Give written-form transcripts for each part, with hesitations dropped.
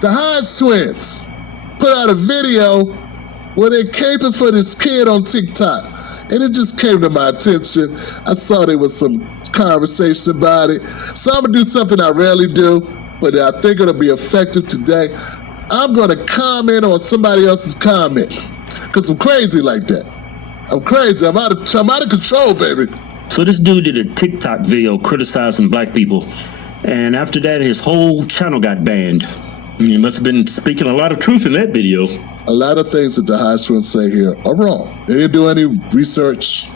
The Hodge twins put out a video where they're caping for this kid on TikTok. And it just came to my attention. I saw there was some conversation about it. So I'm going to do something I rarely do, but I think it'll be effective today. I'm going to comment on somebody else's comment because I'm crazy like that. I'm crazy. I'm out of control, baby. So this dude did a TikTok video criticizing black people. And after that, his whole channel got banned. He must have been speaking a lot of truth in that video. A lot of things that the Hodge twins say here are wrong. They didn't do any research.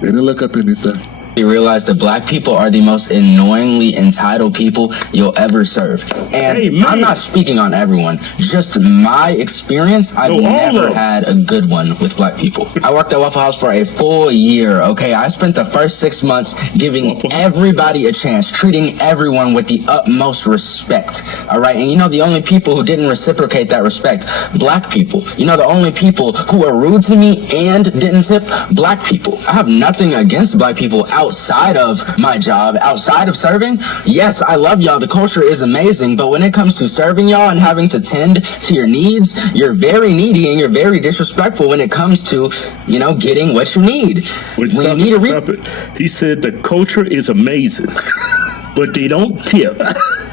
They didn't look up anything. You realize that black people are the most annoyingly entitled people you'll ever serve. And Hey, man. I'm not speaking on everyone. Just my experience, I've No, all never of them. had a good one with black people. I worked at Waffle House for a full year, okay? I spent the first 6 months giving everybody a chance, treating everyone with the utmost respect, all right? And you know the only people who didn't reciprocate that respect? Black people. You know the only people who were rude to me and didn't tip? Black people. I have nothing against black people outside of my job, outside of serving. Yes, I love y'all. The culture is amazing. But when it comes to serving y'all and having to tend to your needs, you're very needy and you're very disrespectful when it comes to, you know, getting what you need. Wait, When stop you need it, a stop it. He said the culture is amazing, but they don't tip.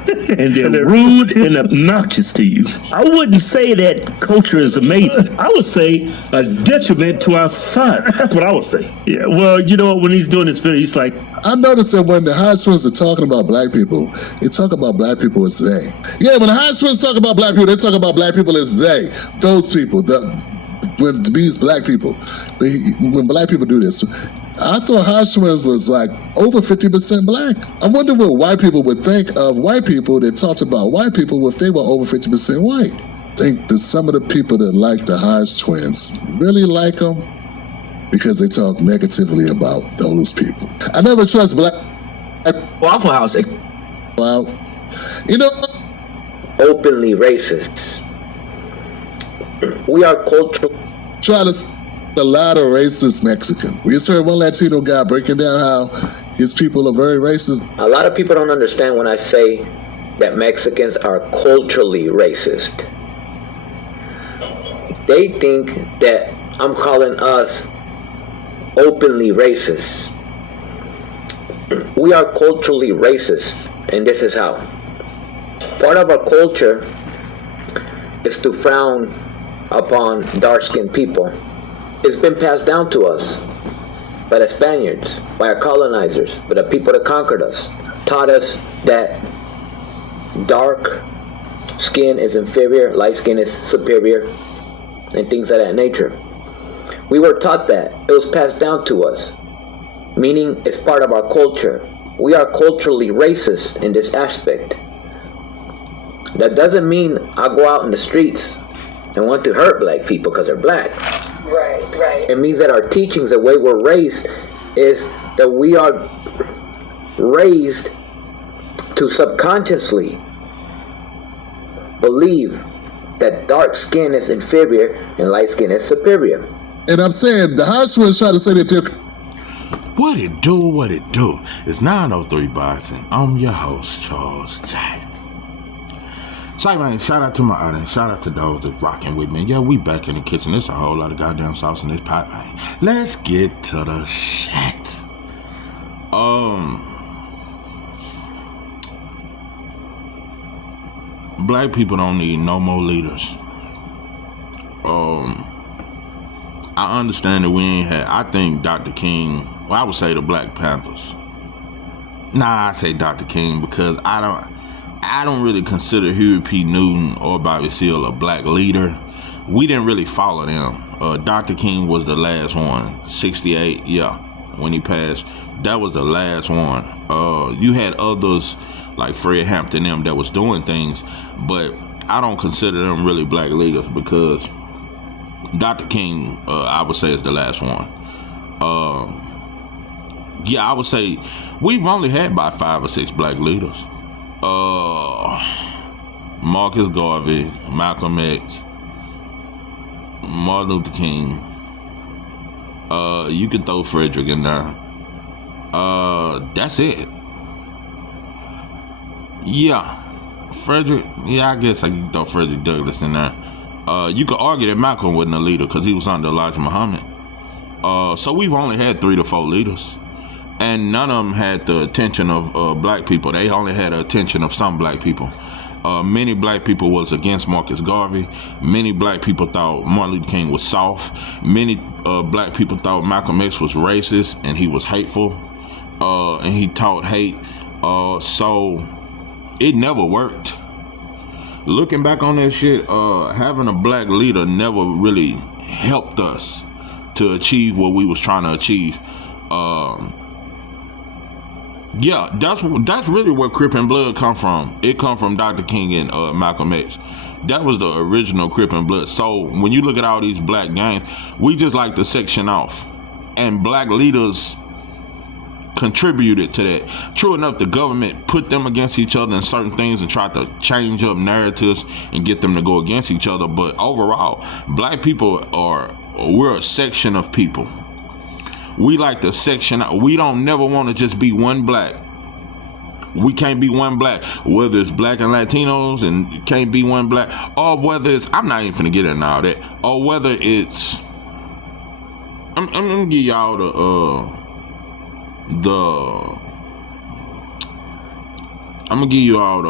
And they're rude and obnoxious to you. I wouldn't say that culture is amazing. I would say a detriment to our society. That's what I would say. Yeah, well, you know, when he's doing this video, he's like, I noticed that when the Hodge twins are talking about black people, they talk about black people as they. Yeah, when the Hodge twins talk about black people, they talk about black people as they. Those people, when these black people. But when black people do this, I thought Hodge twins was like over 50% black. I wonder what white people would think of white people that talked about white people if they were over 50% white. I think that some of the people that like the Hodge twins really like them because they talk negatively about those people. I never trust black Waffle House. out. You know, Openly racist. We are cultural. try to a lot of racist Mexicans. We just heard one Latino guy breaking down how his people are very racist. A lot of people don't understand when I say that Mexicans are culturally racist. They think that I'm calling us openly racist. We are culturally racist, and this is how. Part of our culture is to frown upon dark-skinned people. It's been passed down to us by the Spaniards, by our colonizers, by the people that conquered us, taught us that dark skin is inferior, light skin is superior, and things of that nature. We were taught that. It was passed down to us, meaning it's part of our culture. We are culturally racist in this aspect. That doesn't mean I go out in the streets and want to hurt black people because they're black. Right. It means that our teachings, the way we're raised, is that we are raised to subconsciously believe that dark skin is inferior and light skin is superior. And I'm saying the Hodge twins try to say that they're What it do? It's 903 Boxing. I'm your host, Charles J. So, man, shout out to my audience. Shout out to those that rocking with me. Yeah, we back in the kitchen. There's a whole lot of goddamn sauce in this pot, man. Let's get to the shit. Black people don't need no more leaders. I understand that we ain't had, I think Dr. King, well, I would say the Black Panthers. Nah, I say Dr. King because I don't really consider Huey P. Newton or Bobby Seale a black leader. We didn't really follow them. Dr. King was the last one, 68, yeah, when he passed. That was the last one. You had others like Fred Hampton, them that was doing things, but I don't consider them really black leaders because Dr. King, I would say, is the last one. Yeah, I would say we've only had about 5 or 6 black leaders. Marcus Garvey, Malcolm X, Martin Luther King. You can throw Frederick in there. That's it. Yeah. Frederick, yeah, I guess I can throw Frederick Douglass in there. You could argue that Malcolm wasn't a leader because he was under Elijah Muhammad. So we've only had 3 to 4 leaders, and none of them had the attention of black people. They only had the attention of some black people. Many black people was against Marcus Garvey. Many black people thought Martin Luther King was soft. Many black people thought Malcolm X was racist and he was hateful, and he taught hate. So it never worked. Looking back on that shit, having a black leader never really helped us to achieve what we was trying to achieve. Yeah, that's really where Crip and Blood come from. It come from Dr. King and Malcolm X. That was the original Crip and Blood. So when you look at all these black gangs, we just like to section off, and black leaders contributed to that. True enough, the government put them against each other in certain things and tried to change up narratives and get them to go against each other. But overall, black people we're a section of people. We like to section out. We don't never want to just be one black. We can't be one black. Whether it's black and Latinos and can't be one black, or whether it's, I'm not even finna get into all that, or whether it's, I'm gonna give y'all I'm gonna give you all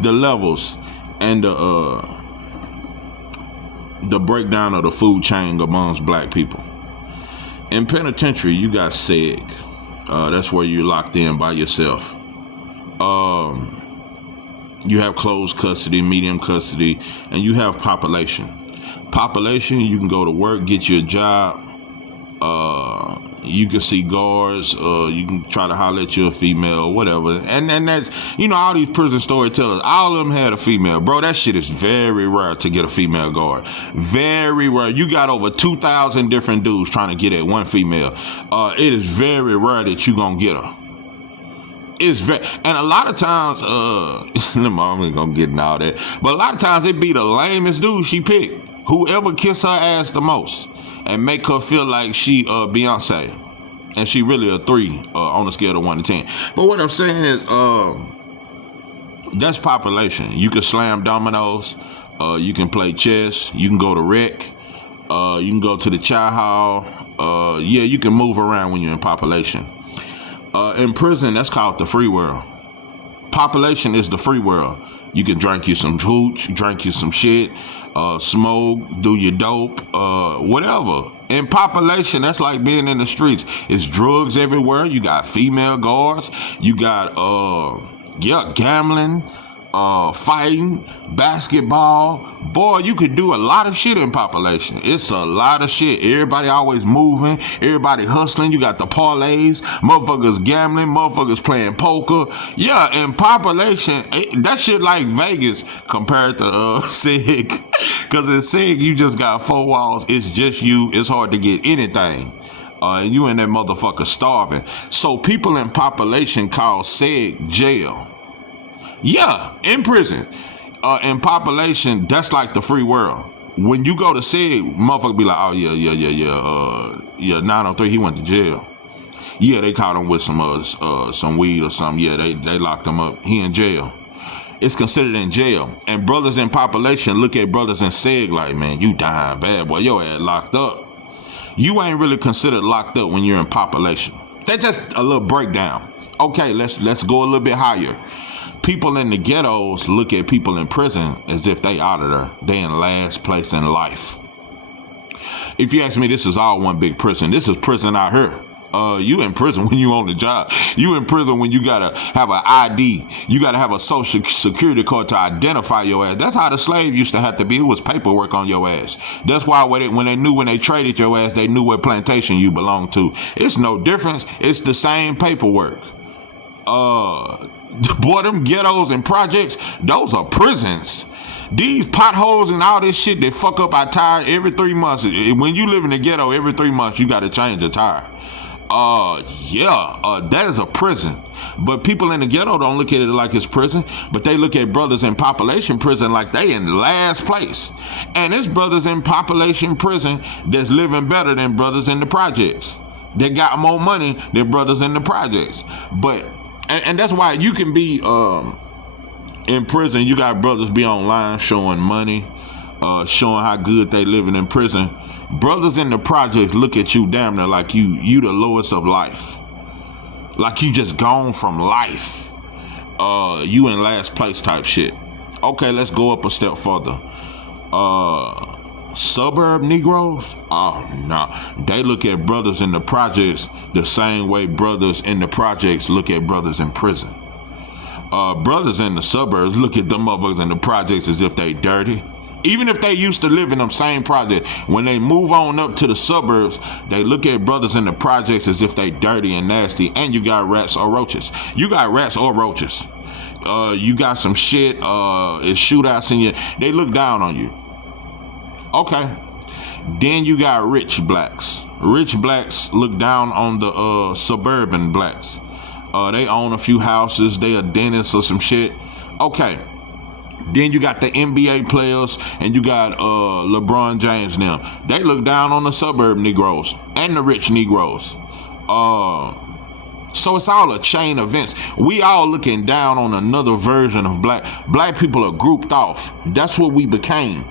the levels and the breakdown of the food chain amongst black people. In penitentiary, you got SEG. That's where you're locked in by yourself. You have closed custody, medium custody, and you have population. Population, you can go to work, get you a job. You can see guards, you can try to holler at your female, whatever. And that's, all these prison storytellers, all of them had a female. Bro, that shit is very rare to get a female guard. Very rare. You got over 2,000 different dudes trying to get at one female. It is very rare that you gonna get her. It's very, and a lot of times, I'm ain't gonna get into all that, but a lot of times it be the lamest dude she picked. Whoever kiss her ass the most and make her feel like she Beyonce, and she really a 3 on a scale of 1 to 10. But what I'm saying is, that's population. You can slam dominoes, you can play chess, you can go to rec, you can go to the chow hall. Yeah, you can move around when you're in population. In prison, that's called the free world. Population is the free world. You can drink you some hooch, drink you some shit, smoke, do your dope, whatever. In population, that's like being in the streets. It's drugs everywhere. You got female guards. You got, gambling, fighting, basketball. Boy, you could do a lot of shit in population. It's a lot of shit. Everybody always moving. Everybody hustling. You got the parlays. Motherfuckers gambling. Motherfuckers playing poker. Yeah, in population, that shit like Vegas compared to SIG. Because in SIG, you just got 4 walls. It's just you. It's hard to get anything. And you in that motherfucker starving. So people in population call SIG jail. Yeah, in prison. In population, that's like the free world. When you go to SIG, motherfucker be like, oh, yeah, 903, he went to jail. Yeah, they caught him with some weed or something. Yeah, they locked him up. He in jail. It's considered in jail. And brothers in population look at brothers in SIG like, man, you dying bad, boy. Your ass locked up. You ain't really considered locked up when you're in population. That's just a little breakdown. Okay, let's go a little bit higher. People in the ghettos look at people in prison as if they out of there. They in last place in life. If you ask me, this is all one big prison. This is prison out here. You in prison when you on the job. You in prison when you gotta have an ID. You gotta have a social security card to identify your ass. That's how the slave used to have to be. It was paperwork on your ass. That's why when they traded your ass, they knew what plantation you belonged to. It's no difference. It's the same paperwork. Boy, them ghettos and projects, those are prisons. These potholes and all this shit, they fuck up our tire every 3 months. When you live in the ghetto, every 3 months, you got to change the tire. That is a prison. But people in the ghetto don't look at it like it's prison, but they look at brothers in population prison like they in last place. And it's brothers in population prison that's living better than brothers in the projects. They got more money than brothers in the projects. But and that's why you can be in prison. You got brothers be online showing money, showing how good they living in prison. Brothers in the projects look at you damn near like you the lowest of life. Like you just gone from life. You in last place type shit. Okay, let's go up a step further. Suburb Negroes? Oh no. They look at brothers in the projects the same way brothers in the projects look at brothers in prison. Brothers in the suburbs look at them motherfuckers in the projects as if they dirty. Even if they used to live in them same projects, when they move on up to the suburbs, they look at brothers in the projects as if they dirty and nasty. And you got rats or roaches. You got rats or roaches. You got some shit, it's shootouts in you. They look down on you. Okay. Then you got rich blacks. Rich blacks look down on the suburban blacks. They own a few houses. They a dentist or some shit. Okay. Then you got the NBA players and you got LeBron James now. They look down on the suburb Negroes and the rich Negroes. So it's all a chain of events. We all looking down on another version of black. Black people are grouped off. That's what we became.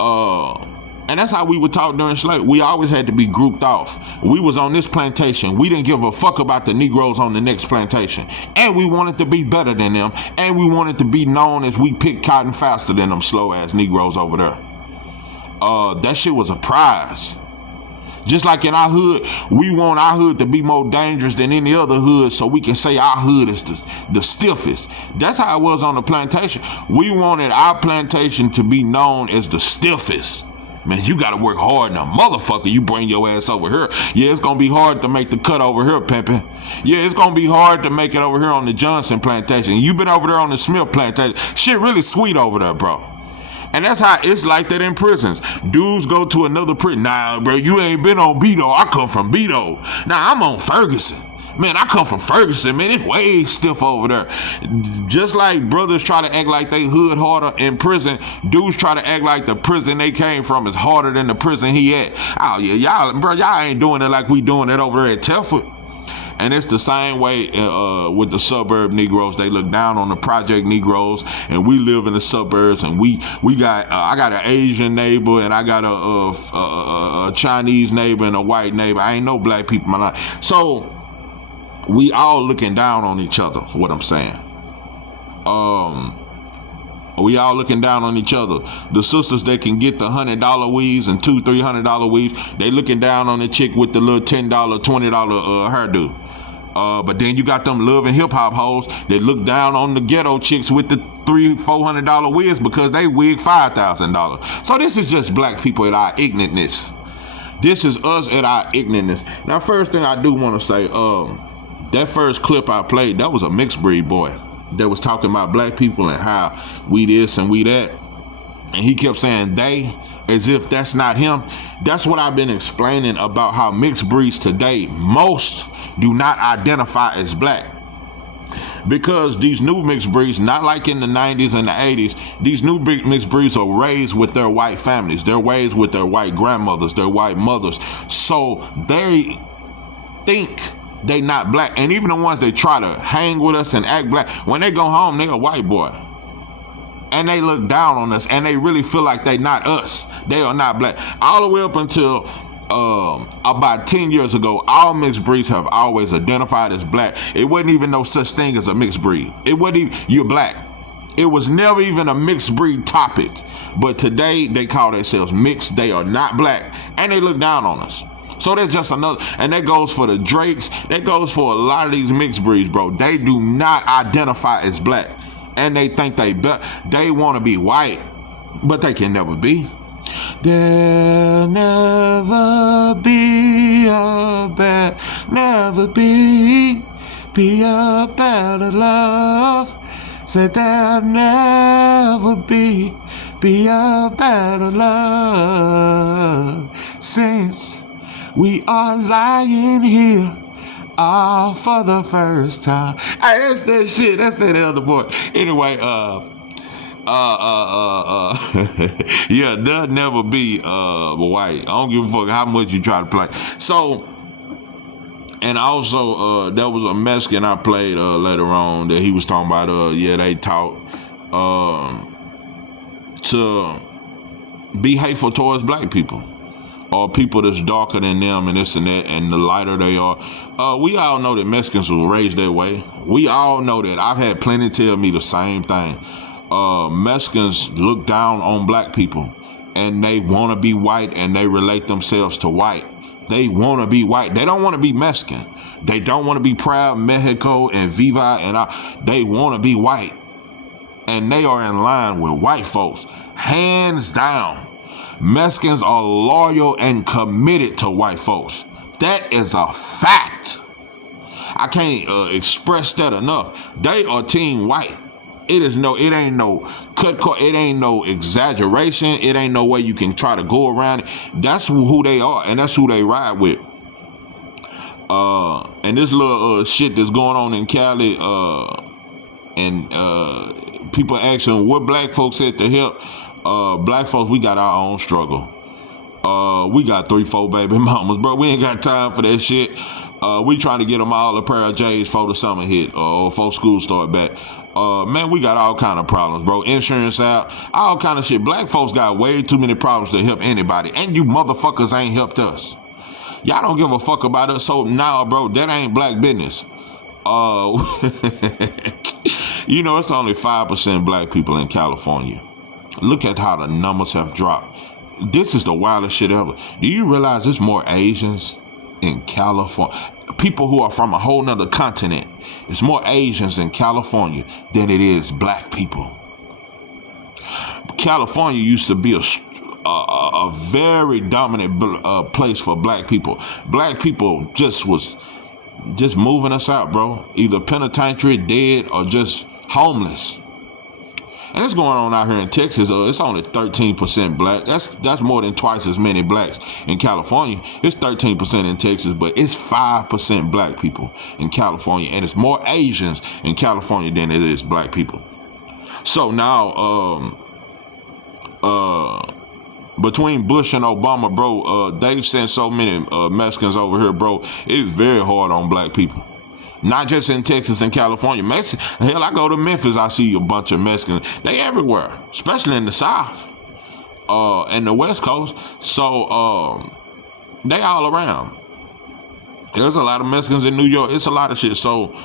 And that's how we would talk during slavery. We always had to be grouped off. We was on this plantation. We didn't give a fuck about the Negroes on the next plantation. And we wanted to be better than them. And we wanted to be known as we pick cotton faster than them slow ass Negroes over there. That shit was a prize. Just like in our hood, we want our hood to be more dangerous than any other hood so we can say our hood is the stiffest. That's how it was on the plantation. We wanted our plantation to be known as the stiffest. Man, you gotta work hard now, motherfucker. You bring your ass over here. Yeah, it's gonna be hard to make the cut over here, pimpin'. Yeah, it's gonna be hard to make it over here on the Johnson plantation. You been over there on the Smith plantation. Shit really sweet over there, bro. And that's how it's like that in prisons. Dudes go to another prison. Nah, bro, you ain't been on Beto. I come from Beto. Nah, I'm on Ferguson. Man, I come from Ferguson, man. It's way stiff over there. Just like brothers try to act like they hood harder in prison, dudes try to act like the prison they came from is harder than the prison he at. Oh, yeah, y'all ain't doing it like we doing it over there at Telford. And it's the same way with the suburb Negroes. They look down on the project Negroes, and we live in the suburbs, and we got I got an Asian neighbor, and I got a Chinese neighbor and a white neighbor. I ain't no black people in my life. So we all looking down on each other, what I'm saying. We all looking down on each other. The sisters that can get the $100 weaves and $200-$300 weaves, they looking down on the chick with the little $10, $20 hairdo. But then you got them love and hip hop hoes that look down on the ghetto chicks with the $300-$400 wigs because they wig $5,000. So this is just black people at our ignorantness. This is us at our ignorantness. Now, first thing I do want to say, that first clip I played, that was a mixed breed boy that was talking about black people and how we this and we that. And he kept saying they, as if that's not him. That's what I've been explaining about how mixed breeds today, most do not identify as black. Because these new mixed breeds, not like in the 90s and the 80s, these new mixed breeds are raised with their white families. They're raised with their white grandmothers, their white mothers. So they think they not black. And even the ones that try to hang with us and act black, when they go home, they a white boy. And they look down on us, and they really feel like they not us. They are not black. All the way up until about 10 years ago, all mixed breeds have always identified as black. It wasn't even no such thing as a mixed breed. It wasn't even, you're black. It was never even a mixed breed topic. But today, they call themselves mixed. They are not black. And they look down on us. So that's just another, and that goes for the Drakes. That goes for a lot of these mixed breeds, bro. They do not identify as black. And they think they want to be white, but they can never be. There'll never be a better love. Said there'll never be a better love. Since we are lying here all for the first time. Hey, that's that shit. That's that other boy. Anyway, yeah, there'll never be white. I don't give a fuck how much you try to play. So And also, there was a Mexican I played later on that he was talking about. They taught to be hateful towards black people or people that's darker than them and this and that, and the lighter they are. We all know that Mexicans were raised that way. We all know that. I've had plenty tell me the same thing. Mexicans look down on black people, and they want to be white, and they relate themselves to white. They want to be white. They don't want to be Mexican. They don't want to be proud Mexico and Viva and they want to be white. And they are in line with white folks. Hands down. Mexicans are loyal and committed to white folks. That is a fact. I can't express that enough. They are team white. It ain't no it ain't no exaggeration. It ain't no way you can try to go around it. That's who they are, and that's who they ride with. And this little shit that's going on in Cali, and people asking what black folks said to help. Black folks, we got our own struggle. We got 3-4 baby mamas, bro. We ain't got time for that shit. We trying to get them all a pair of J's before the summer hit or before school start back. Man, we got all kind of problems, bro. Insurance out, all kind of shit. Black folks got way too many problems to help anybody, and you motherfuckers ain't helped us. Y'all don't give a fuck about us, so now, bro, that ain't black business. You know, it's only 5% black people in California. Look at how the numbers have dropped. This is the wildest shit ever. Do you realize there's more Asians in California? People who are from a whole nother continent. There's more Asians in California than it is black people. California used to be a very dominant place for black people. Black people just moving us out, bro. Either penitentiary, dead, or just homeless. And it's going on out here in Texas. It's only 13% black. That's more than twice as many blacks in California. It's 13% in Texas, but it's 5% black people in California, and it's more Asians in California than it is black people. So now, between Bush and Obama, bro, they've sent so many Mexicans over here, bro. It is very hard on black people. Not just in Texas and California. Hell, I go to Memphis, I see a bunch of Mexicans. They everywhere, especially in the South and the West Coast. So they all around. There's a lot of Mexicans in New York. It's a lot of shit. So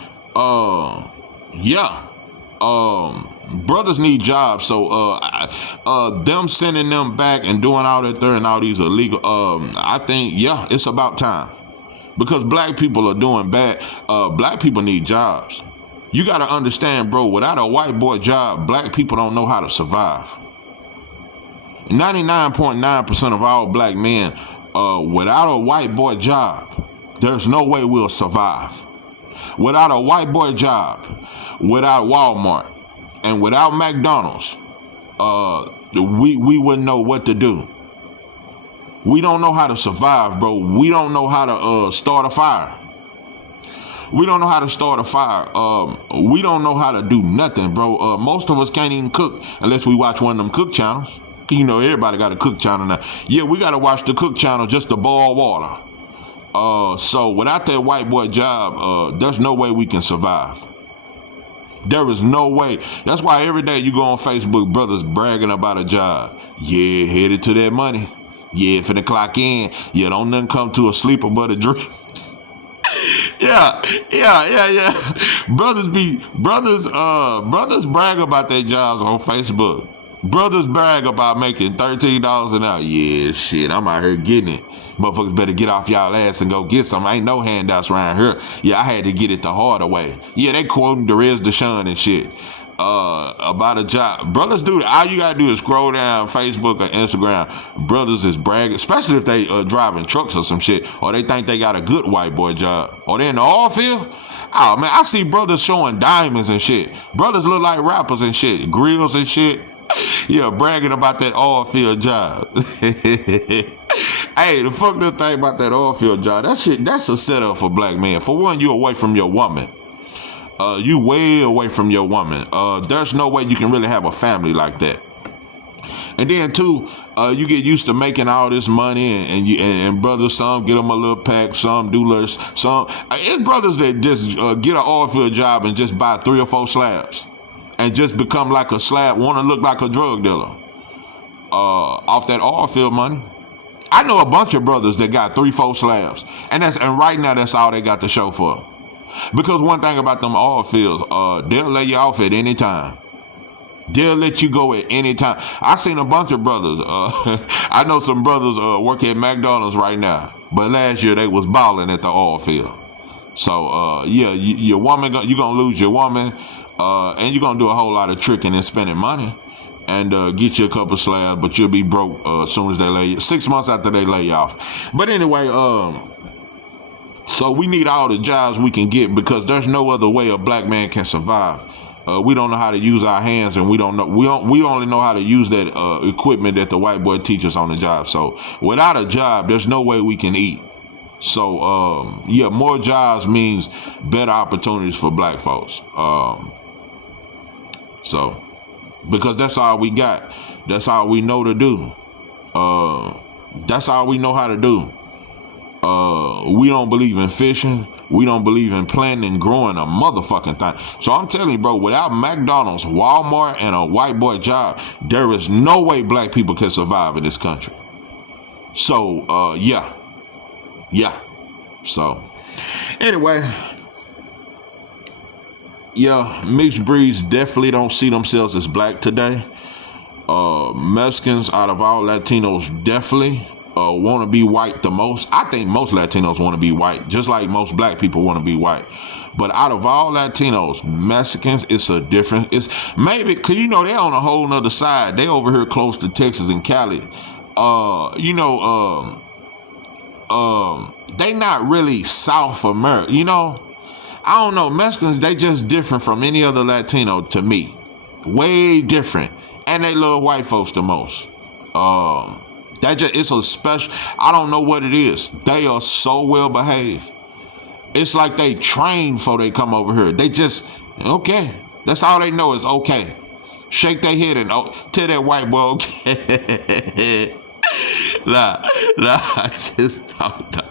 brothers need jobs. So them sending them back and doing all that there and all these illegal, I think, it's about time. Because black people are doing bad. Black people need jobs. You got to understand, bro, without a white boy job, black people don't know how to survive. 99.9% of all black men, without a white boy job, there's no way we'll survive. Without a white boy job, without Walmart, and without McDonald's, we wouldn't know what to do. We don't know how to survive, bro. We don't know how to start a fire. We don't know how to start a fire. We don't know how to do nothing, bro. Most of us can't even cook unless we watch one of them cook channels. You know, everybody got a cook channel now. Yeah, we got to watch the cook channel just to boil water. So without that white boy job, there's no way we can survive. There is no way. That's why every day you go on Facebook, brothers bragging about a job. Yeah, headed to that money. Yeah, finna clock in. Yeah, don't nothing come to a sleeper but a dream. Yeah. Brothers brag about their jobs on Facebook. Brothers brag about making $13 an hour. Yeah, shit, I'm out here getting it. Motherfuckers better get off y'all ass and go get some. Ain't no handouts around here. Yeah, I had to get it the harder way. Yeah, they quoting Derez Deshaun and shit. About a job. Brothers do that. All you gotta do is scroll down Facebook or Instagram. Brothers is bragging, especially if they driving trucks or some shit, or they think they got a good white boy job, or they in the oil field. Oh man, I see brothers showing diamonds and shit. Brothers look like rappers and shit, grills and shit. Yeah, bragging about that oil field job. Hey, the fucked up thing about that oil field job, that's a setup for black men. For one, you away from your woman. You way away from your woman. There's no way you can really have a family like that. And then two, You get used to making all this money, and brothers, some get them a little pack, some do less, some. It's brothers that just get an oil field job and just buy 3 or 4 slabs, and just become like a slab, want to look like a drug dealer, off that oil field money. I know a bunch of brothers that got 3, 4 slabs, and right now that's all they got to show for it. Because one thing about them oil fields, they'll lay you off at any time. They'll let you go at any time. I seen a bunch of brothers. I know some brothers work at McDonald's right now, but last year they was balling at the oil field. So yeah, your woman, you're gonna lose your woman, and you're gonna do a whole lot of tricking and spending money, and get you a couple slabs, but you'll be broke as soon as they lay you. 6 months after they lay you off. But anyway, so we need all the jobs we can get, because there's no other way a black man can survive. We don't know how to use our hands, and we only know how to use that equipment that the white boy teaches on the job. So without a job, there's no way we can eat. So yeah, more jobs means better opportunities for black folks. So because that's all we got, that's all we know to do. That's all we know how to do. We don't believe in fishing. We don't believe in planting and growing a motherfucking thing. So I'm telling you, bro, without McDonald's, Walmart, and a white boy job, there is no way black people can survive in this country. So, yeah. So, anyway, yeah, mixed breeds definitely don't see themselves as black today. Mexicans, out of all Latinos, definitely want to be white the most. I think most Latinos want to be white, just like most black people want to be white. But out of all Latinos, Mexicans, it's a different. It's maybe because they're on a whole nother side. They over here close to Texas and Cali. They not really South America. I don't know. Mexicans, they just different from any other Latino to me. Way different, and they love white folks the most. It's a special, I don't know what it is. They are so well behaved. It's like they train before they come over here. They just, okay. That's all they know is okay. Shake their head and tell that white boy, okay. Nah, I just don't know.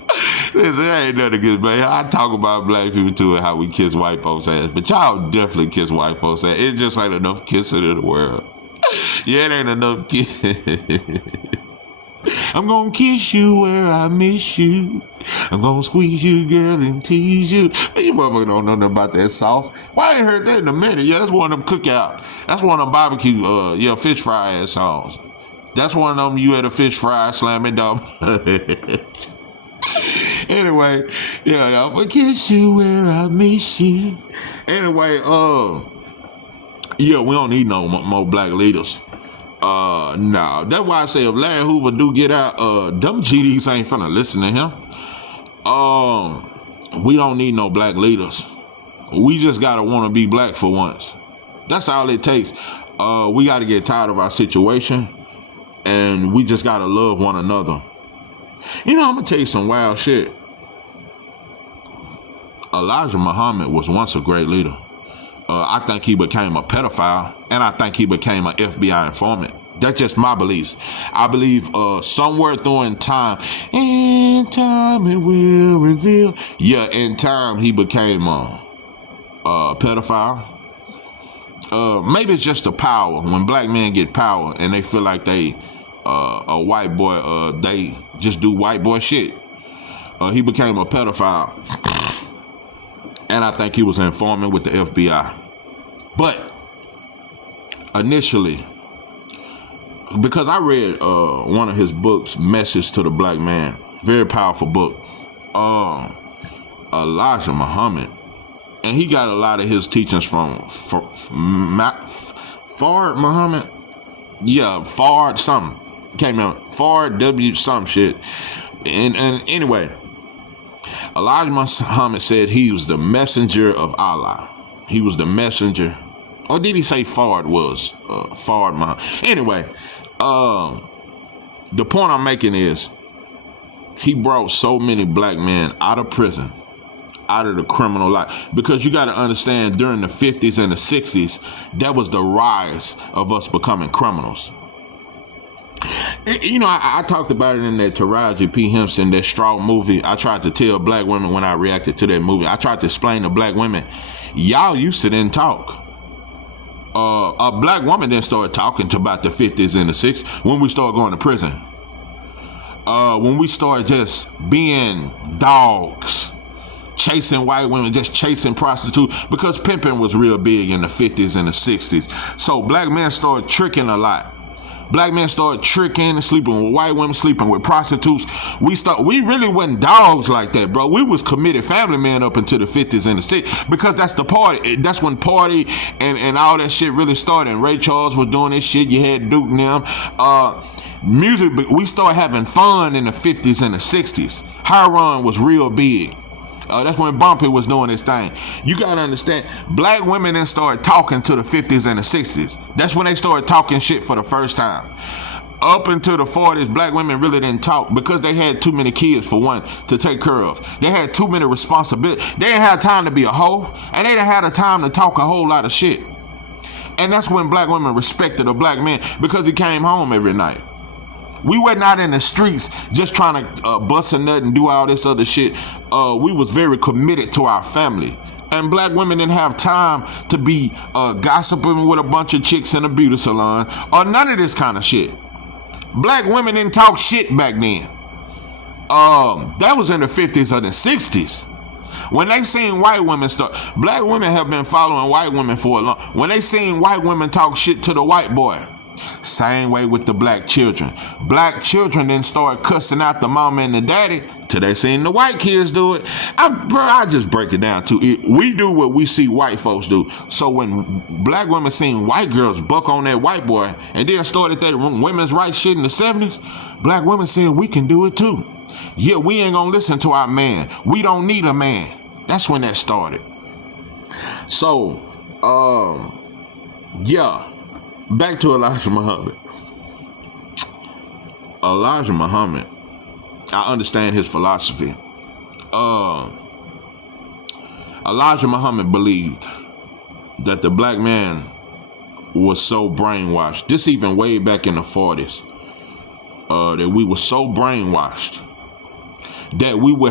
Listen, there ain't nothing good, man. I talk about black people too and how we kiss white folks' ass, but y'all definitely kiss white folks' ass. It just ain't enough kissing in the world. Yeah, it ain't enough kissing. I'm gonna kiss you where I miss you. I'm gonna squeeze you, girl, and tease you. But you motherfucker don't know nothing about that sauce. Why I ain't heard that in a minute? Yeah, that's one of them cookout. That's one of them barbecue, fish fry ass songs. That's one of them you had a fish fry, slam it down. Anyway, yeah, I'm gonna kiss you where I miss you. Anyway, yeah, we don't need no more black leaders. No, that's why I say if Larry Hoover do get out, them GDs ain't finna listen to him. We don't need no black leaders. We just gotta want to be black for once. That's all it takes. We gotta get tired of our situation, and we just gotta love one another. I'm gonna tell you some wild shit. Elijah Muhammad was once a great leader. I think he became a pedophile, and I think he became an FBI informant. That's just my beliefs. I believe somewhere through time it will reveal. Yeah, in time he became a pedophile. Maybe it's just the power. When black men get power and they feel like they a white boy, they just do white boy shit. He became a pedophile. And I think he was an informant with the FBI. But initially, because I read one of his books, Message to the Black Man, very powerful book, Elijah Muhammad, and he got a lot of his teachings from Fard Muhammad. Yeah, Fard something came out. Fard W some shit. And anyway, Elijah Muhammad said he was the messenger of Allah. He was the messenger. Or did he say Fard was? Fard Muhammad. Anyway, the point I'm making is he brought so many black men out of prison, out of the criminal life. Because you got to understand, during the 50s and the 60s, that was the rise of us becoming criminals. You know, I talked about it in that Taraji P. Henson, that Straw movie. I tried to tell black women when I reacted to that movie. I tried to explain to black women, y'all used to then talk. A black woman then started talking to about the 50s and the 60s when we started going to prison. When we started just being dogs, chasing white women, just chasing prostitutes, because pimping was real big in the 50s and the 60s. So black men started tricking a lot. Black men started tricking, sleeping with white women, sleeping with prostitutes. We really wasn't dogs like that, bro. We was committed family men up into the 50s and the 60s, because that's the party. That's when party and all that shit really started. And Ray Charles was doing this shit. You had Duke and them. Music, we started having fun in the 50s and the 60s. High Run was real big. That's when Bumpy was doing his thing. You gotta understand, black women then started talking to the 50s and the 60s. That's when they started talking shit for the first time. Up until the 40s, black women really didn't talk because they had too many kids, for one, to take care of. They had too many responsibilities. They didn't have time to be a hoe, and they didn't have the time to talk a whole lot of shit. And that's when black women respected a black man, because he came home every night. We were not in the streets just trying to bust a nut and do all this other shit. We was very committed to our family. And black women didn't have time to be gossiping with a bunch of chicks in a beauty salon or none of this kind of shit. Black women didn't talk shit back then. That was in the 50s or the 60s. When they seen white women start, black women have been following white women for a long. When they seen white women talk shit to the white boy, same way with the black children. Black children then started cussing out the mama and the daddy till they seen the white kids do it. I just break it down to it. We do what we see white folks do. So when black women seen white girls buck on that white boy and then started that women's rights shit in the 70s, black women said we can do it too. Yeah, we ain't gonna listen to our man. We don't need a man. That's when that started. So, yeah. Back to Elijah Muhammad. Elijah Muhammad, I understand his philosophy. Elijah Muhammad believed that the black man was so brainwashed. This even way back in the 40s. That we were so brainwashed that we were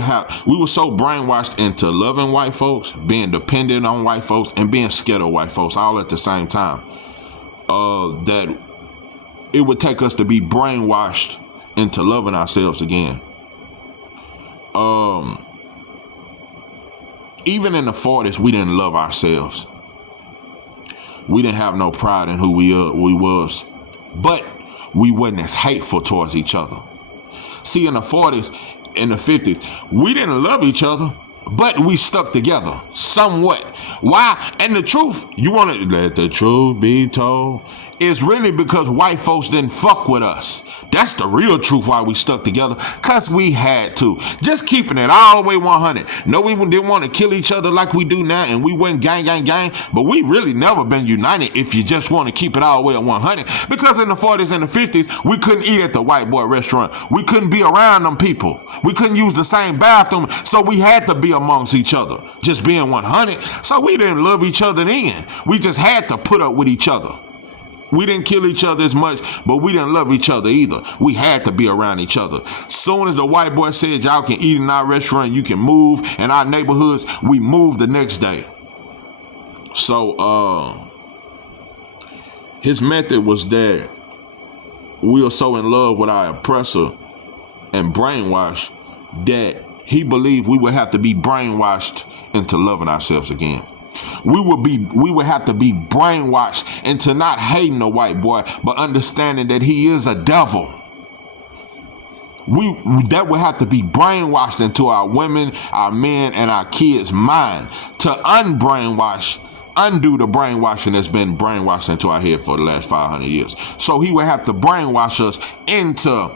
so brainwashed into loving white folks, being dependent on white folks, and being scared of white folks all at the same time. That it would take us to be brainwashed into loving ourselves again. Even in the 40s, we didn't love ourselves. We didn't have no pride in who we was, but we wasn't as hateful towards each other. See, in the 40s, in the 50s, we didn't love each other, but we stuck together somewhat. Why? And the truth, you want to let the truth be told, is really because white folks didn't fuck with us. That's the real truth why we stuck together, because we had to. Just keeping it all the way 100. No, we didn't want to kill each other like we do now, and we went gang, but we really never been united if you just want to keep it all the way at 100. Because in the 40s and the 50s, we couldn't eat at the white boy restaurant. We couldn't be around them people. We couldn't use the same bathroom, so we had to be amongst each other, just being 100. So we didn't love each other then. We just had to put up with each other. We didn't kill each other as much, but we didn't love each other either. We had to be around each other. Soon as the white boy said, y'all can eat in our restaurant, you can move in our neighborhoods, we moved the next day. So, his method was that we were so in love with our oppressor and brainwashed that he believed we would have to be brainwashed into loving ourselves again. We would have to be brainwashed into not hating the white boy, but understanding that he is a devil. That would have to be brainwashed into our women, our men, and our kids' mind to undo the brainwashing that's been brainwashed into our head for the last 500 years. So he would have to brainwash us into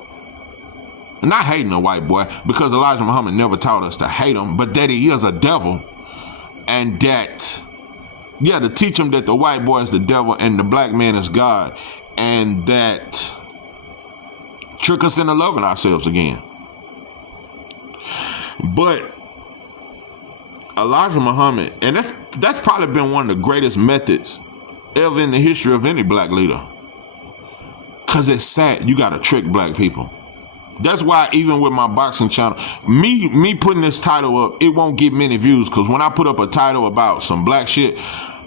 not hating the white boy, because Elijah Muhammad never taught us to hate him, but that he is a devil. And that, to teach them that the white boy is the devil and the black man is God. And that trick us into loving ourselves again. But Elijah Muhammad, and that's probably been one of the greatest methods ever in the history of any black leader. Cause it's sad. You gotta trick black people. That's why even with my boxing channel, me putting this title up, it won't get many views. Cause when I put up a title about some black shit,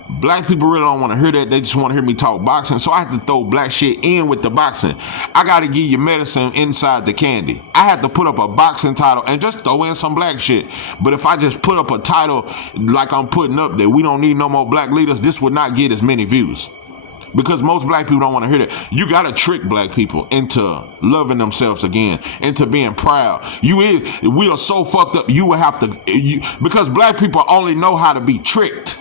black people really don't want to hear that. They just want to hear me talk boxing. So I have to throw black shit in with the boxing. I got to give you medicine inside the candy. I had to put up a boxing title and just throw in some black shit. But if I just put up a title like I'm putting up that we don't need no more black leaders, this would not get as many views. Because most black people don't want to hear that. You got to trick black people into loving themselves again, into being proud. We are so fucked up. You will have to, because black people only know how to be tricked.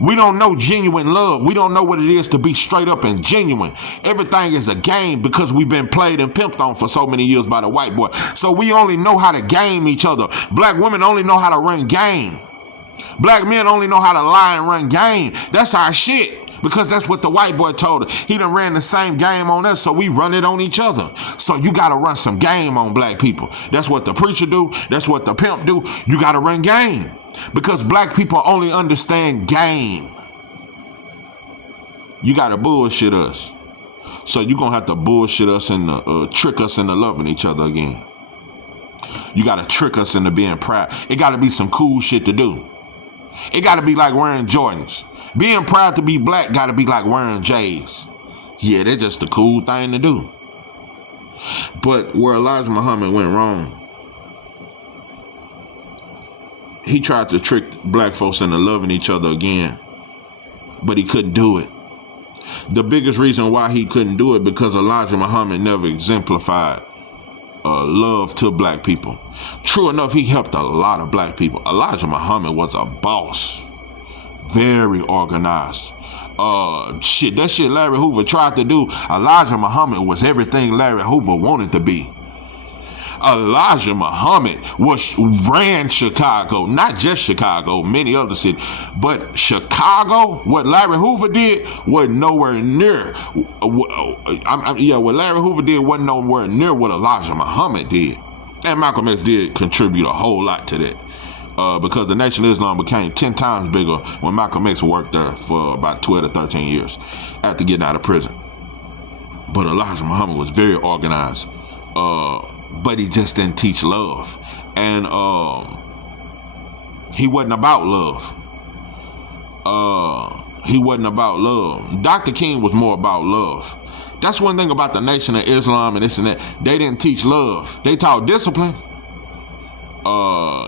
We don't know genuine love. We don't know what it is to be straight up and genuine. Everything is a game because we've been played and pimped on for so many years by the white boy. So we only know how to game each other. Black women only know how to run game. Black men only know how to lie and run game. That's our shit. Because that's what the white boy told us. He done ran the same game on us, so we run it on each other. So you got to run some game on black people. That's what the preacher do. That's what the pimp do. You got to run game. Because black people only understand game. You got to bullshit us. So you're going to have to bullshit us and trick us into loving each other again. You got to trick us into being proud. It got to be some cool shit to do. It got to be like wearing Jordans. Being proud to be black got to be like wearing J's. Yeah, that's just a cool thing to do. But where Elijah Muhammad went wrong, he tried to trick black folks into loving each other again, but he couldn't do it. The biggest reason why he couldn't do it because Elijah Muhammad never exemplified love to black people. True enough, he helped a lot of black people. Elijah Muhammad was a boss. Very organized. That shit Larry Hoover tried to do, Elijah Muhammad was everything Larry Hoover wanted to be. Elijah Muhammad ran Chicago, not just Chicago, many other cities, but Chicago, what Larry Hoover did was nowhere near. What Larry Hoover did wasn't nowhere near what Elijah Muhammad did. And Malcolm X did contribute a whole lot to that. Because the Nation of Islam became 10 times bigger when Malcolm X worked there for about 12 to 13 years after getting out of prison. But Elijah Muhammad was very organized. But he just didn't teach love. And he wasn't about love. He wasn't about love. Dr. King was more about love. That's one thing about the Nation of Islam and this and that. They didn't teach love. They taught discipline.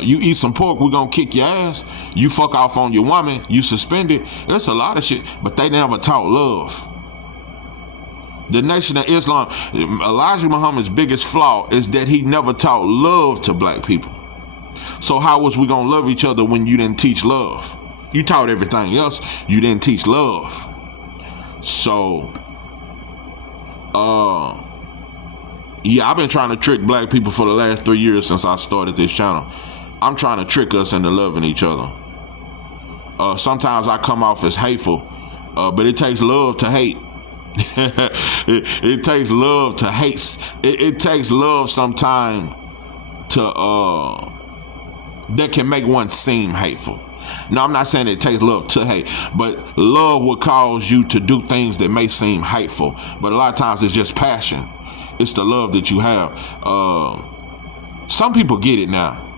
You eat some pork, we're gonna kick your ass. You fuck off on your woman, you suspended. There's a lot of shit, but they never taught love. The Nation of Islam, Elijah Muhammad's biggest flaw is that he never taught love to black people. So how was we gonna love each other when you didn't teach love? You taught everything else, you didn't teach love. So, yeah, I've been trying to trick black people for the last 3 years since I started this channel. I'm trying to trick us into loving each other. Sometimes I come off as hateful, but it takes love to hate. it takes love to hate. It takes love sometime to that can make one seem hateful. No, I'm not saying it takes love to hate, but love will cause you to do things that may seem hateful. But a lot of times it's just passion. It's the love that you have. Some people get it now.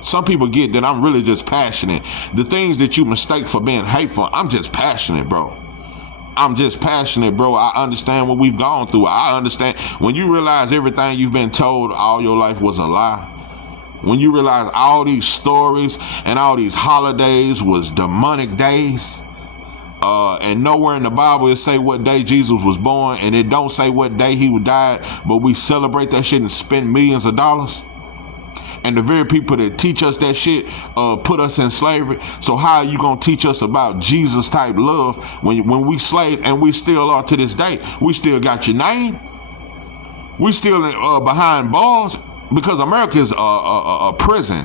Some people get that I'm really just passionate. The things that you mistake for being hateful, I'm just passionate, bro. I'm just passionate, bro. I understand what we've gone through. I understand when you realize everything you've been told all your life was a lie. When you realize all these stories and all these holidays was demonic days. And nowhere in the Bible it say what day Jesus was born, and it don't say what day he died, but we celebrate that shit and spend millions of dollars. And the very people that teach us that shit put us in slavery. So how are you gonna teach us about Jesus type love when we slave and we still are to this day? We still got your name. We still behind bars because America is a prison.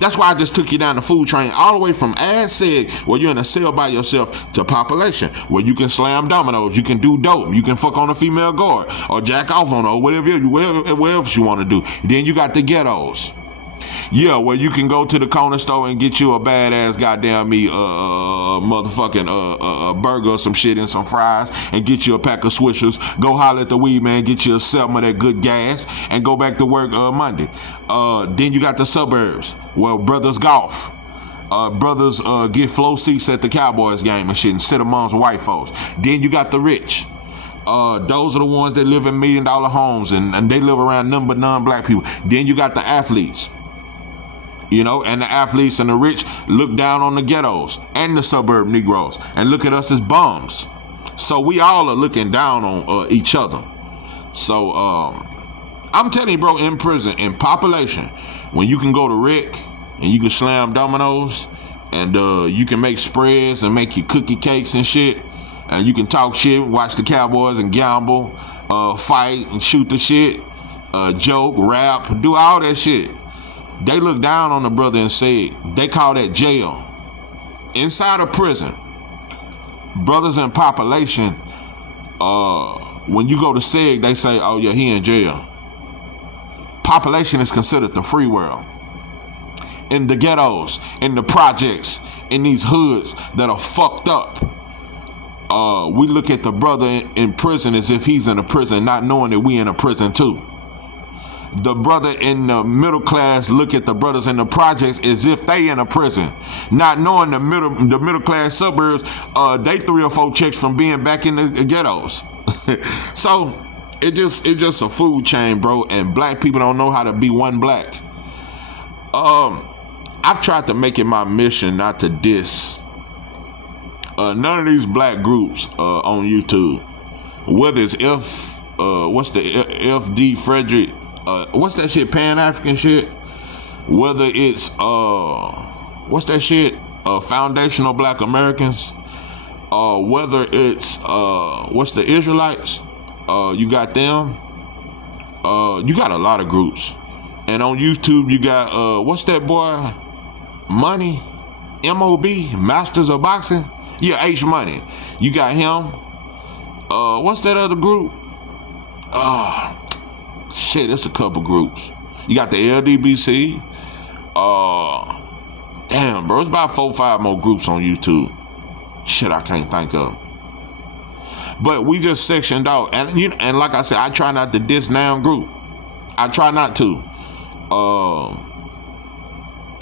That's why I just took you down the food train all the way from as said, where you're in a cell by yourself, to population, where you can slam dominoes, you can do dope, you can fuck on a female guard, or jack off on her, or whatever else you want to do. Then you got the ghettos. Yeah, well, you can go to the corner store and get you a badass goddamn me motherfucking burger or some shit and some fries and get you a pack of Swishers. Go holler at the weed man, get you a 7 of that good gas and go back to work Monday. Then you got the suburbs. Well, brothers golf. Brothers get flow seats at the Cowboys game and shit and sit amongst white folks. Then you got the rich. Those are the ones that live in $1 million homes and they live around none but non-black people. Then you got the athletes. You know, and the athletes and the rich look down on the ghettos and the suburb Negroes and look at us as bums. So we all are looking down on each other. So I'm telling you, bro, in prison, in population, when you can go to Rick and you can slam dominoes and you can make spreads and make your cookie cakes and shit, and you can talk shit, watch the Cowboys and gamble, fight and shoot the shit, joke, rap, do all that shit. They look down on the brother and say, they call that jail. Inside of prison, brothers in population, when you go to SEG, they say, oh yeah, he in jail. Population is considered the free world. In the ghettos, in the projects, in these hoods that are fucked up, we look at the brother in prison as if he's in a prison, not knowing that we in a prison too. The brother in the middle class look at the brothers in the projects as if they in a prison, not knowing the middle class suburbs, they 3 or 4 checks from being back in the ghettos. So it's just a food chain, bro, and black people don't know how to be one black. I've tried to make it my mission not to diss none of these black groups on YouTube, whether it's what's the FD Frederick, what's that shit, Pan-African shit, whether it's what's that shit, Foundational Black Americans, whether it's what's the Israelites, you got them, you got a lot of groups. And on YouTube you got what's that boy, Money, MOB, Masters of Boxing, yeah, H Money, you got him. What's that other group? Shit, it's a couple groups. You got the LDBC. Damn, bro, it's about 4 or 5 more groups on YouTube. Shit, I can't think of. But we just sectioned out, and like I said, I try not to diss now group. I try not to.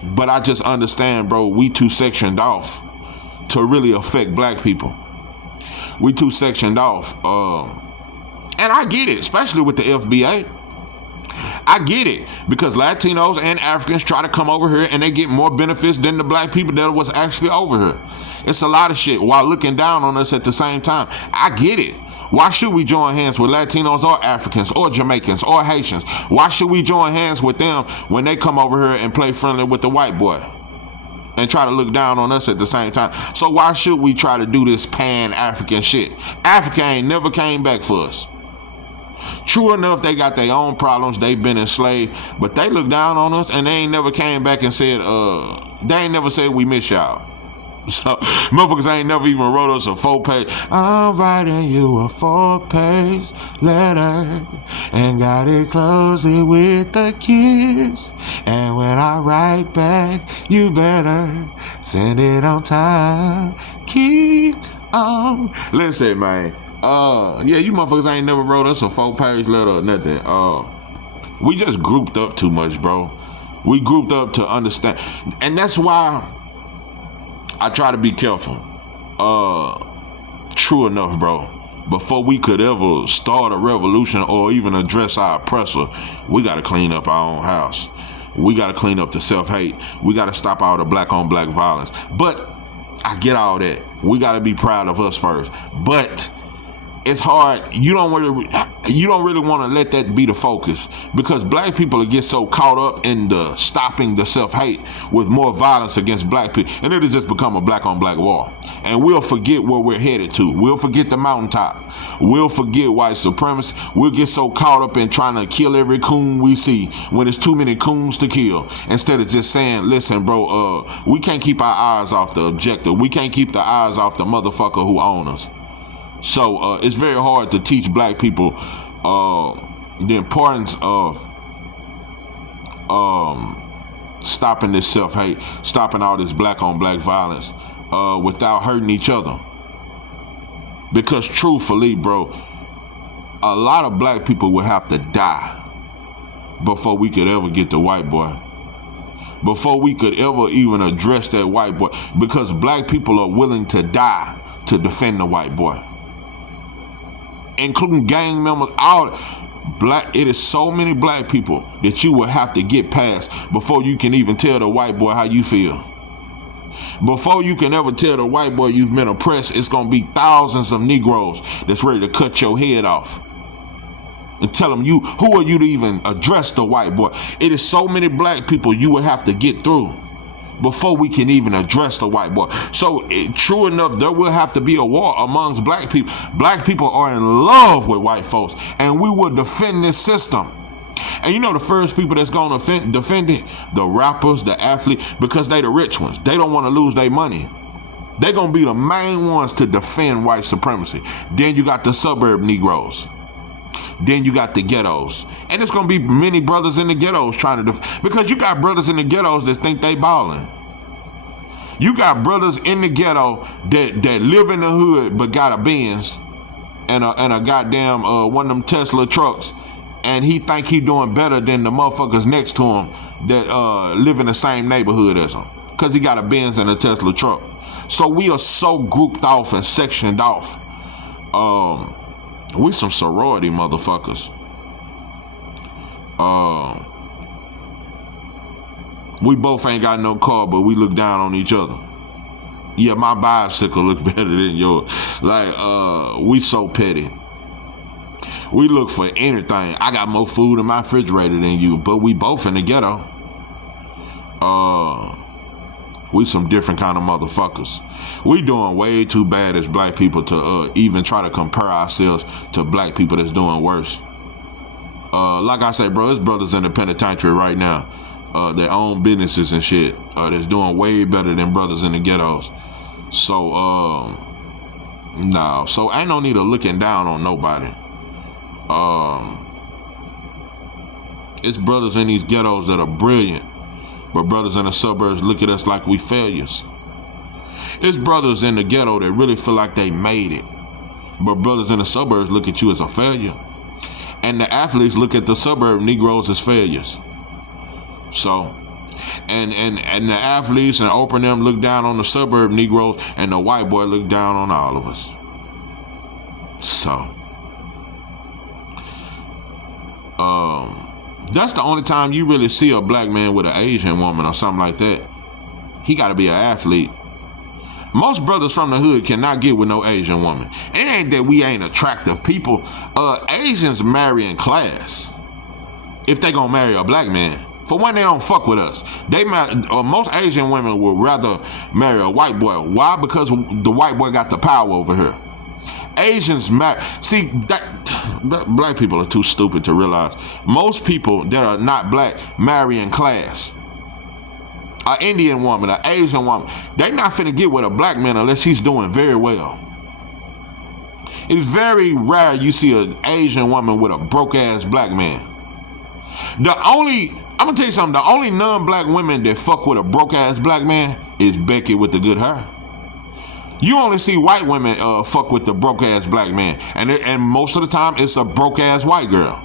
But I just understand, bro, we too sectioned off to really affect black people. We too sectioned off. And I get it, especially with the FBA. I get it, because Latinos and Africans try to come over here and they get more benefits than the black people that was actually over here. It's a lot of shit while looking down on us at the same time. I get it. Why should we join hands with Latinos or Africans or Jamaicans or Haitians? Why should we join hands with them when they come over here and play friendly with the white boy and try to look down on us at the same time? So why should we try to do this Pan-African shit? Africa ain't never came back for us. True enough, they got their own problems. They've been enslaved, but they look down on us and they ain't never came back and said, they ain't never said we miss y'all. So motherfuckers ain't never even wrote us a 4-page. I'm writing you a 4-page letter and got it closely with a kiss. And when I write back, you better send it on time. Keep on. Listen, man. Yeah, you motherfuckers ain't never wrote us a 4-page letter or nothing. We just grouped up too much, bro. We grouped up to understand, and that's why I try to be careful. True enough, bro. Before we could ever start a revolution or even address our oppressor, we gotta clean up our own house. We gotta clean up the self-hate. We gotta stop all the black on black violence. But I get all that. We gotta be proud of us first. But it's hard. You don't really want to let that be the focus, because black people get so caught up in the stopping the self-hate with more violence against black people, and it'll just become a black on black war, and we'll forget where we're headed to. We'll forget the mountaintop. We'll forget white supremacy. We'll get so caught up in trying to kill every coon we see when there's too many coons to kill, instead of just saying, listen, bro, we can't keep our eyes off the objective. We can't keep the eyes off the motherfucker who owns us. So it's very hard to teach black people the importance of stopping this self-hate, stopping all this black on black violence, without hurting each other. Because truthfully, bro, a lot of black people would have to die before we could ever get the white boy. Before we could ever even address that white boy. Because black people are willing to die to defend the white boy. Including gang members, all black. It is so many black people that you will have to get past before you can even tell the white boy how you feel. Before you can ever tell the white boy you've been oppressed, it's going to be thousands of Negroes that's ready to cut your head off. And tell them, who are you to even address the white boy? It is so many black people you will have to get through before we can even address the white boy. So true enough, there will have to be a war amongst black people. Black people are in love with white folks, and we will defend this system. And you know the first people that's going to defend it? The rappers, the athletes, because they the rich ones. They don't want to lose their money. They're going to be the main ones to defend white supremacy. Then you got the suburb Negroes. Then you got the ghettos. And it's going to be many brothers in the ghettos trying to because you got brothers in the ghettos that think they balling. You got brothers in the ghetto that live in the hood but got a Benz and a goddamn one of them Tesla trucks, and he think he doing better than the motherfuckers next to him that live in the same neighborhood as him because he got a Benz and a Tesla truck. So we are so grouped off and sectioned off. We some sorority motherfuckers. We both ain't got no car, but we look down on each other. Yeah, my bicycle looks better than yours. Like, we so petty. We look for anything. I got more food in my refrigerator than you, but we both in the ghetto. We some different kind of motherfuckers. We doing way too bad as black people to even try to compare ourselves to black people that's doing worse. Like I say, bro, there's brothers in the penitentiary right now, their own businesses and shit, that's doing way better than brothers in the ghettos. So, no. So ain't no need of looking down on nobody. It's brothers in these ghettos that are brilliant, but brothers in the suburbs look at us like we failures. It's brothers in the ghetto that really feel like they made it, but brothers in the suburbs look at you as a failure. And the athletes look at the suburb Negroes as failures. So, and the athletes and Oprah and them look down on the suburb Negroes, and the white boy look down on all of us. So, that's the only time you really see a black man with an Asian woman or something like that. He got to be an athlete. Most brothers from the hood cannot get with no Asian woman. It ain't that we ain't attractive people. Asians marry in class. If they gonna marry a black man. For one, they don't fuck with us. Most Asian women would rather marry a white boy. Why? Because the white boy got the power over her. Asians marry. See, black people are too stupid to realize. Most people that are not black marry in class. An Indian woman, an Asian woman, they not finna get with a black man unless she's doing very well. It's very rare you see an Asian woman with a broke ass black man. I'm gonna tell you something, the only non-black women that fuck with a broke ass black man is Becky with the good hair. You only see white women fuck with the broke ass black man, and most of the time it's a broke ass white girl.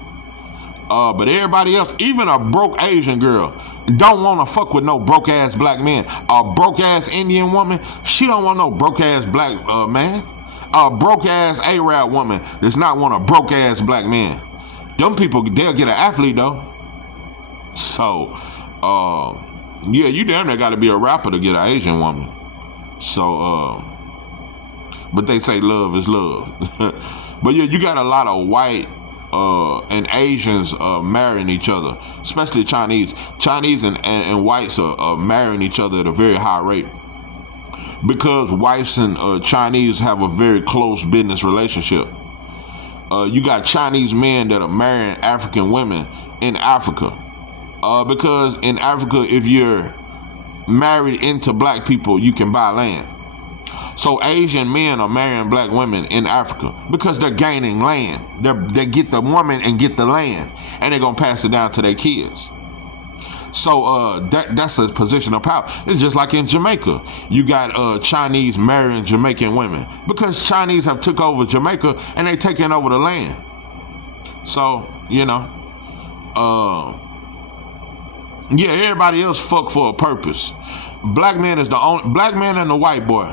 But everybody else, even a broke Asian girl, don't want to fuck with no broke ass black man. A broke ass Indian woman, she don't want no broke ass black man. A broke ass Arab woman does not want a broke ass black man. Them people, they'll get an athlete though. So, yeah, you damn near got to be a rapper to get an Asian woman. So, but they say love is love. But yeah, you got a lot of white and Asians marrying each other, especially Chinese. Chinese and whites are marrying each other at a very high rate because whites and Chinese have a very close business relationship. You got Chinese men that are marrying African women in Africa because in Africa, if you're married into black people, you can buy land. So Asian men are marrying black women in Africa because they're gaining land. They get the woman and get the land, and they're gonna pass it down to their kids. So that's a position of power. It's just like in Jamaica. You got Chinese marrying Jamaican women because Chinese have took over Jamaica and they taking over the land. So, you know, yeah, everybody else fuck for a purpose. Black man and the white boy